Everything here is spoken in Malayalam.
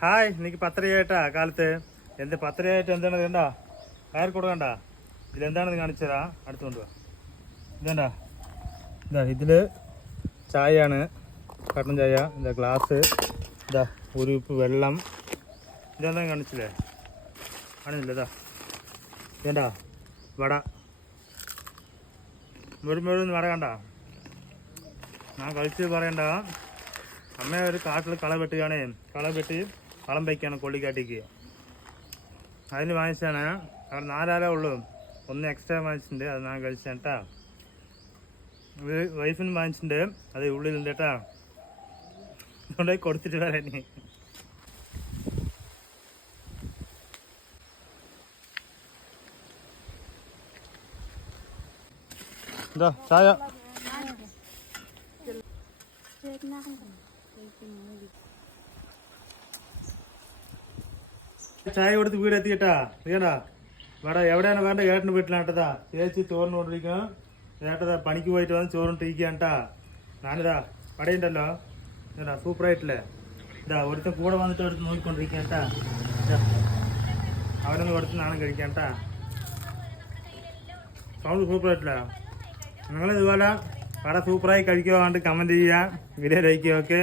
ഹായ്, എനിക്ക് 10:30 കാലത്ത് എന്ത് 10:30 എന്താണ് വേണ്ട കയർ കൊടുക്കണ്ട. ഇതിലെന്താണെന്ന് കാണിച്ചതാ. അടുത്ത് കൊണ്ടുപോവാ. ഇതെന്താ ഇതില് ചായയാണ്, കട്ടൻ ചായ. ഇതാ ഗ്ലാസ്, ഇതാ ഒരു ഉപ്പ് വെള്ളം. ഇതെന്താ കാണിച്ചില്ലേ? കാണില്ല. ഇതാ ഇതെന്താ വട. മുഴുവൻ വട കണ്ട. ഞാൻ കഴിച്ച് പറയണ്ട. അമ്മ ഒരു കാട്ടിൽ കള വെട്ടുകയാണേ. കള വെട്ടി വളം വയ്ക്കുകയാണ് കൊള്ളിക്കാട്ടിക്ക്. അതിന് വാങ്ങിച്ചാണ്. അവിടെ 4 ആലേ ഉള്ളൂ. 1 എക്സ്ട്രാ വാങ്ങിച്ചിട്ടുണ്ട്. അത് ഞാൻ കഴിച്ചാണ് കേട്ടാ. വൈഫിന് വാങ്ങിച്ചിട്ടുണ്ട്. അത് ഉള്ളിലുണ്ട് കേട്ടാ. അതുകൊണ്ടായി കൊടുത്തിട്ട് വരാൻ. എന്താ ചായ? ചായ കൊടുത്ത് വീടെത്തിട്ടാ. അറിയണ്ടാ വേടാ എവിടെയാണ് വേണ്ട? ഏട്ടന് വീട്ടിലാട്ടതാ. ചേച്ചി ചോറിന് കൊണ്ടിരിക്കുക. ഏട്ടതാ പണിക്ക് പോയിട്ട് വന്ന് ചോറിനിട്ടിരിക്കാട്ടാ. ഞാനിതാ വടയുണ്ടല്ലോ, ഇതാ സൂപ്പറായിട്ടില്ലേ. ഇതാ ഒരുത്തൻ കൂടെ വന്നിട്ട് എടുത്ത് നോക്കിക്കൊണ്ടിരിക്കാട്ടാ. അവനൊന്ന് കൊടുത്ത് നാണം കഴിക്കാട്ടാ. സൗണ്ട് സൂപ്പറായിട്ടില്ല. നിങ്ങളിതുപോലെ വട സൂപ്പറായി കഴിക്കുക. കമൻറ്റ് ചെയ്യുക, വീഡിയോ ലൈക്ക് ചെയ്യുക. ഓക്കെ.